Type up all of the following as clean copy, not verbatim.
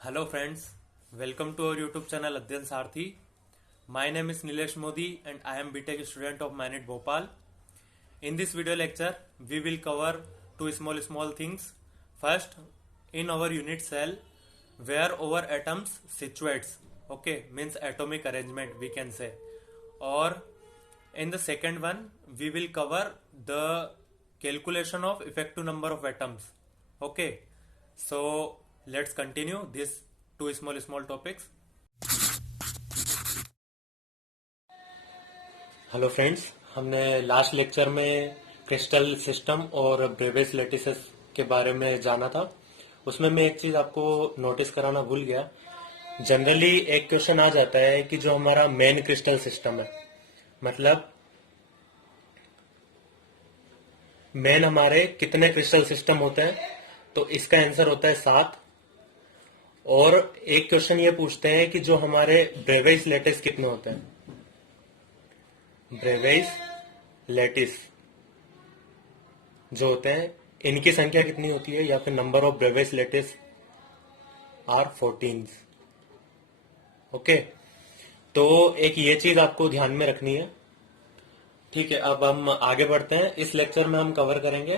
Hello friends, welcome to our YouTube channel Adyan Sarthi. My name is Nilesh Modi and I am BTech student of Manit Bhopal. In this video lecture, we will cover two small things. First, in our unit cell, where our atoms situates, okay, means atomic arrangement we can say. Or in the second one, we will cover the calculation of effective number of atoms. Okay, so let's continue these two small topics. Hello friends, हमने last lecture में crystal system और Brevis लेटिसेस के बारे में जाना था। उसमें मैं एक चीज आपको नोटिस कराना भूल गया। जनरली एक क्वेश्चन आ जाता है कि जो हमारा मेन क्रिस्टल सिस्टम है, मतलब मेन हमारे कितने क्रिस्टल सिस्टम होते हैं, तो इसका आंसर होता है 7। और एक क्वेश्चन ये पूछते हैं कि जो हमारे ब्रेविस लेटिस कितने होते हैं। ब्रेविस लेटिस जो होते हैं इनकी संख्या कितनी होती है, या फिर number of Bravais lattice are 14। Okay, तो एक ये चीज आपको ध्यान में रखनी है। ठीक है, अब हम आगे बढ़ते हैं। इस लेक्चर में हम कवर करेंगे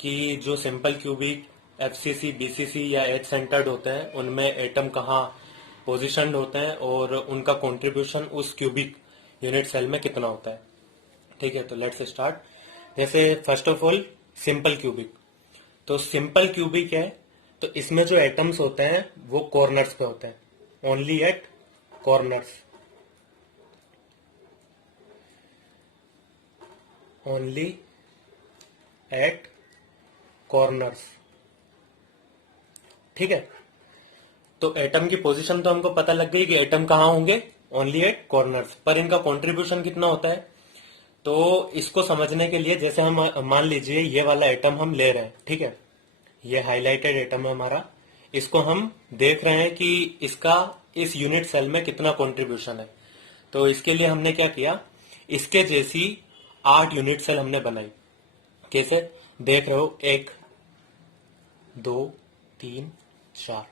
कि जो सिंपल क्यूबिक, एफसीसी, बीसीसी या एच सेंटर्ड होते हैं उनमें एटम कहाँ पोजिशन होते हैं और उनका कंट्रीब्यूशन उस क्यूबिक यूनिट सेल में कितना होता है। ठीक है, तो लेट्स स्टार्ट। जैसे first of all simple cubic, तो सिंपल क्यूबिक है तो इसमें जो एटम्स होते हैं वो कॉर्नर्स पे होते हैं, only at corners, only at corners. ठीक है, तो एटम की पोजीशन तो हमको पता लग गई कि एटम कहाँ होंगे, ओनली एट कॉर्नर्स, पर इनका कंट्रीब्यूशन कितना होता है। तो इसको समझने के लिए जैसे हम मान लीजिए ये वाला एटम हम ले रहे हैं, ठीक है, ये हाईलाइटेड एटम है हमारा, इसको हम देख रहे हैं कि इसका इस यूनिट सेल में कितना कंट्रीब्यूशन है। तो इसके लिए हमने क्या किया, इसके जैसी 8 यूनिट सेल हमने बनाई। कैसे देख रहे हो, 1 2 3 4,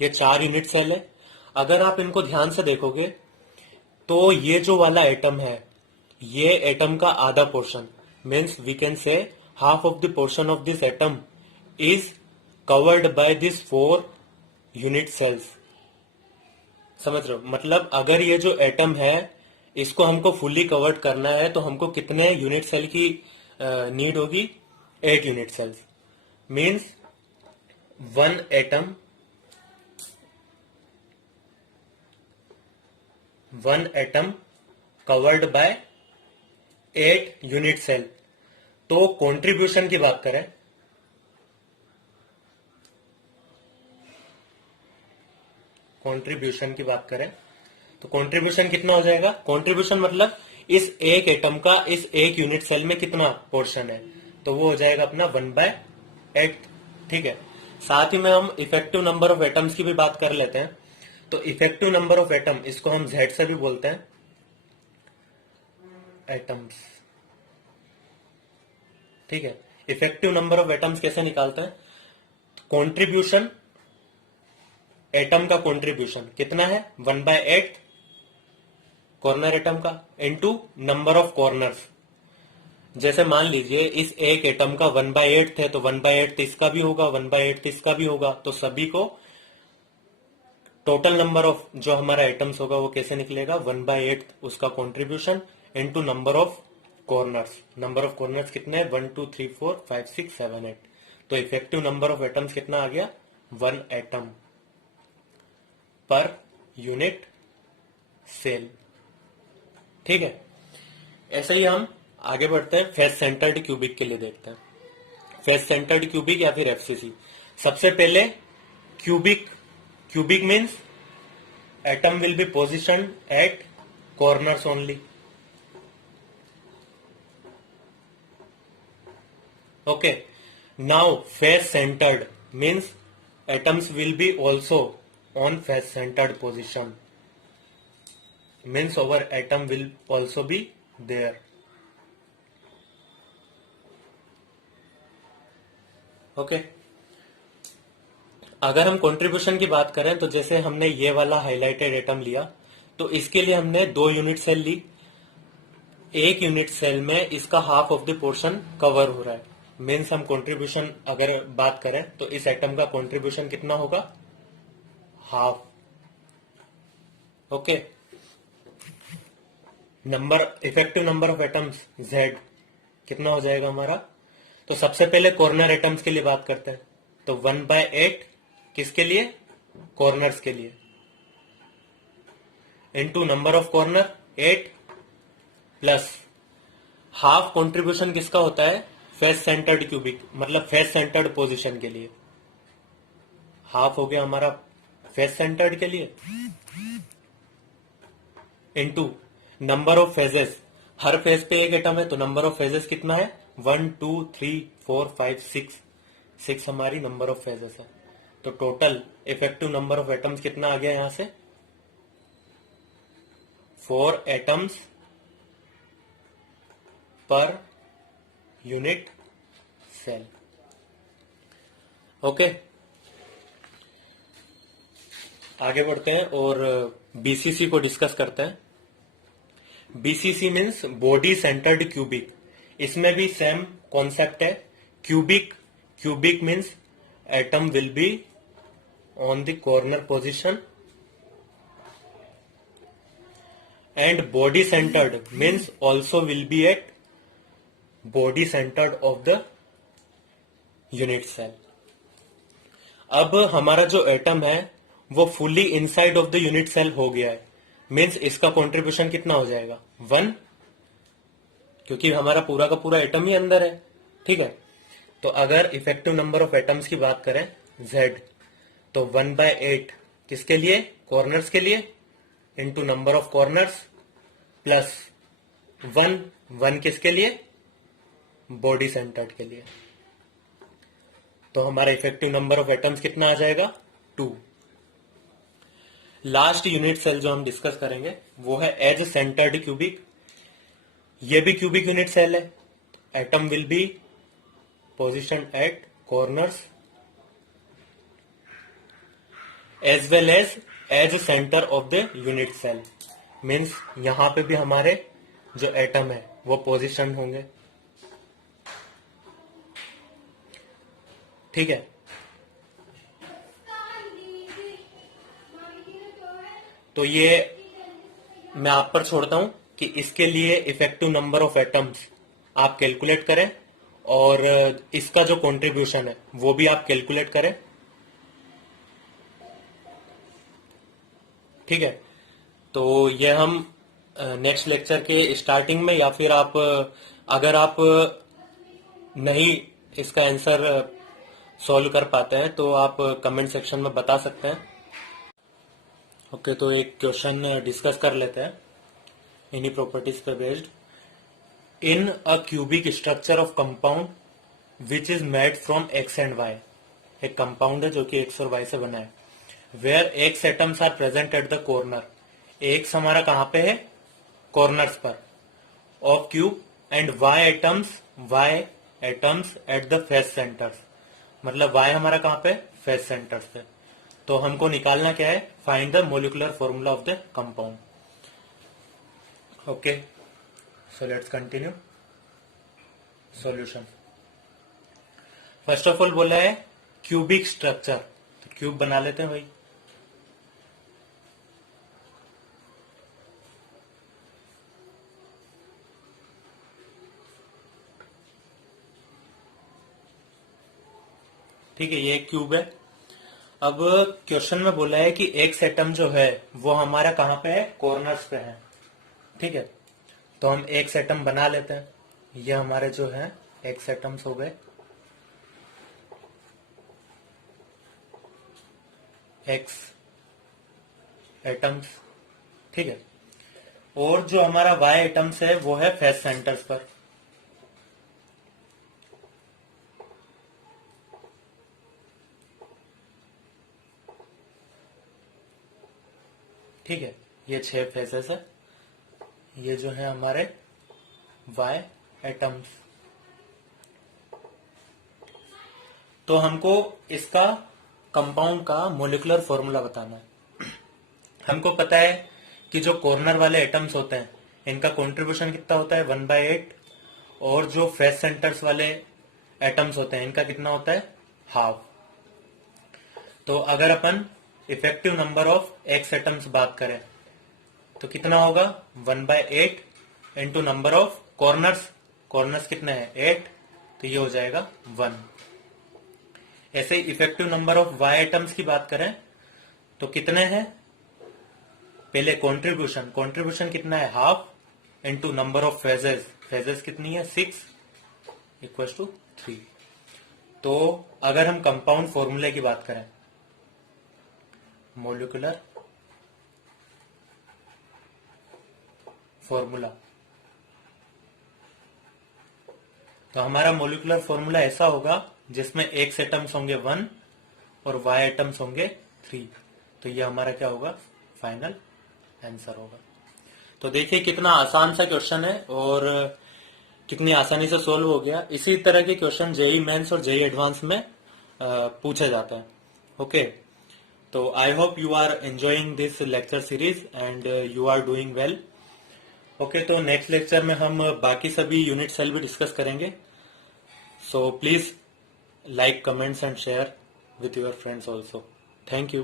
ये 4 यूनिट सेल है। अगर आप इनको ध्यान से देखोगे तो ये जो वाला एटम है, ये एटम का आधा portion, means we can say half of the portion of this atom is covered by this 4 unit cells. समझ रहे हो, मतलब अगर ये जो एटम है इसको हमको फुल्ली कवर्ड करना है तो हमको कितने यूनिट सेल की नीड होगी, 8 unit cells. Means one atom, one atom covered by 8 unit cell. तो कंट्रीब्यूशन की बात करें, कंट्रीब्यूशन की बात करें तो कंट्रीब्यूशन कितना हो जाएगा। कंट्रीब्यूशन मतलब इस एक एटम का इस एक यूनिट सेल में कितना पोर्शन है, तो वो हो जाएगा अपना 1/8। ठीक है, साथ ही में हम इफेक्टिव नंबर ऑफ एटम्स की भी बात कर लेते हैं। तो इफेक्टिव नंबर ऑफ एटम, इसको हम Z से भी बोलते हैं, एटम्स। ठीक है, इफेक्टिव नंबर ऑफ एटम्स कैसे निकालते हैं, कंट्रीब्यूशन, एटम का कंट्रीब्यूशन कितना है 1/8 कॉर्नर एटम का, इनटू नंबर ऑफ कॉर्नर्स। जैसे मान लीजिए इस एक एटम का 1/8 है तो 1/8 इसका भी होगा, 1/8 इसका भी होगा, तो सभी को टोटल नंबर ऑफ जो हमारा एटम्स होगा वो कैसे निकलेगा, 1/8 उसका contribution into number of corners. Number of corners कितने हैं, 1 2 3 4 5 6 7 8। तो इफेक्टिव नंबर ऑफ एटम्स कितना आ गया, 1 एटम पर यूनिट सेल। ठीक है, ऐसे ही हम आगे बढ़ते हैं, फेस सेंटर्ड क्यूबिक के लिए देखते हैं। फेस सेंटर्ड क्यूबिक या फिर एफसीसी। सबसे पहले cubic, cubic means atom will be position at corners only. Okay, now face centred means atoms will be also on face centered position, means our atom will also be there. Okay, अगर हम contribution की बात करें तो जैसे हमने ये वाला हाईलाइटेड एटम लिया, तो इसके लिए हमने 2 यूनिट सेल ली। एक यूनिट सेल में इसका half of the portion cover हो रहा है। मीन्स हम कंट्रीब्यूशन अगर बात करें तो इस एटम का कंट्रीब्यूशन कितना होगा, half. Okay, number, effective number of atoms Z कितना हो जाएगा हमारा। तो सबसे पहले कॉर्नर एटम्स के लिए बात करते हैं। तो 1/8 किसके लिए, कॉर्नर्स के लिए, into number of corner 8 plus half contribution किसका होता है, फेस सेंटर्ड क्यूबिक, मतलब फेस सेंटर्ड पोजीशन के लिए। हाफ हो गया हमारा फेस सेंटर्ड के लिए, into number of phases. Her phase पे एक एटम है तो नंबर ऑफ फेजेस कितना है, 1 2 3 4 5 6 हमारी नंबर ऑफ फेजेस है। तो total effective number of atoms कितना आ गया यहां से, 4 atoms per unit cell. Okay, आगे बढ़ते हैं और बीसीसी को डिस्कस करते हैं। BCC means body centered cubic. इसमें भी सेम कॉन्सेप्ट है, cubic. Cubic means atom will be on the corner position, and body centered means also will be at body centered of the unit cell. अब हमारा जो atom है वो fully inside of the unit cell हो गया है। Means इसका contribution कितना हो जाएगा, 1, क्योंकि हमारा पूरा का पूरा एटम ही अंदर है। ठीक है, तो अगर इफेक्टिव नंबर ऑफ एटम्स की बात करें Z, तो 1/8 किसके लिए, कॉर्नर्स के लिए, into number of corners plus 1 किसके लिए, बॉडी सेंटर्ड के लिए। तो हमारा इफेक्टिव नंबर ऑफ एटम्स कितना आ जाएगा, 2। लास्ट यूनिट सेल जो हम डिस्कस करेंगे वो है एज सेंटर्ड क्यूबिक। ये भी क्यूबिक यूनिट सेल है। Atom will be position at corners as well as center of the unit cell. Means यहां पे भी हमारे जो एटम है वो पोजिशन होंगे। ठीक है, तो ये मैं आप पर छोड़ता हूं कि इसके लिए इफेक्टिव नंबर ऑफ एटम्स आप कैलकुलेट करें और इसका जो कंट्रीब्यूशन है वो भी आप कैलकुलेट करें। ठीक है, तो ये हम नेक्स्ट लेक्चर के स्टार्टिंग में, या फिर आप अगर आप नहीं इसका आंसर सॉल्व कर पाते हैं तो आप कमेंट सेक्शन में बता सकते हैं। ओके, तो एक क्वेश्चन डिस्कस कर लेते हैं इन्हीं प्रॉपर्टीज पे based. In a cubic structure of compound which is made from X and Y. एक कंपाउंड है जो कि एक्स और वाई से बना है। Where X atoms are present at the corner. X हमारा कहां पे है, कॉर्नर्स पर of cube, and Y atoms at the face centers. मतलब वाई हमारा कहां पे, फेस सेंटर्स पे। तो हमको निकालना क्या है, find the molecular formula of the compound. Okay, so let's continue solution. First of all बोला है क्यूबिक स्ट्रक्चर, तो क्यूब बना लेते हैं भाई। ठीक है, ये एक क्यूब है। अब क्वेश्चन में बोला है कि एक्स एटम जो है वो हमारा कहां पे है, कॉर्नर्स पे है। ठीक है, तो हम एक्स एटम बना लेते हैं। ये हमारे जो है एक्स एटम्स हो गए, एक्स एटम्स। ठीक है, और जो हमारा वाई एटम्स है वो है फेस सेंटर्स पर। ठीक है, ये 6 फेसेस है। ये जो है हमारे वाई एटम्स। तो हमको इसका कंपाउंड का मोलिकुलर फॉर्मूला बताना है। हमको पता है कि जो कॉर्नर वाले एटम्स होते हैं इनका कंट्रीब्यूशन कितना होता है 1/8, और जो फेस सेंटर्स वाले एटम्स होते हैं इनका कितना होता है हाफ। तो अगर अपन effective number of X atoms बात करें तो कितना होगा 1/8 into number of corners. Corners कितने हैं 8, तो ये हो जाएगा 1। ऐसे ही effective number of Y atoms की बात करें तो कितने हैं, पहले कंट्रीब्यूशन कितना है half into number of phases. Phases कितनी है 6 इक्वल्स टू 3। तो अगर हम कंपाउंड फॉर्मूले की बात करें, मोलिकुलर फॉर्मूला, तो हमारा मोलिकुलर फॉर्मूला ऐसा होगा जिसमें एक्स एटम्स होंगे 1 और वाई एटम्स होंगे 3। तो ये हमारा क्या होगा फाइनल आंसर होगा। तो देखिए कितना आसान सा क्वेश्चन है और कितनी आसानी से सोल्व हो गया। इसी तरह के क्वेश्चन जेई मेंस और जेई एडवांस में पूछे जाते हैं। ओके, तो I hope you are enjoying this lecture series and you are doing well. Okay, तो नेक्स्ट लेक्चर में हम बाकी सभी यूनिट सेल भी डिस्कस करेंगे। So please like, comments and share with your friends also. Thank you.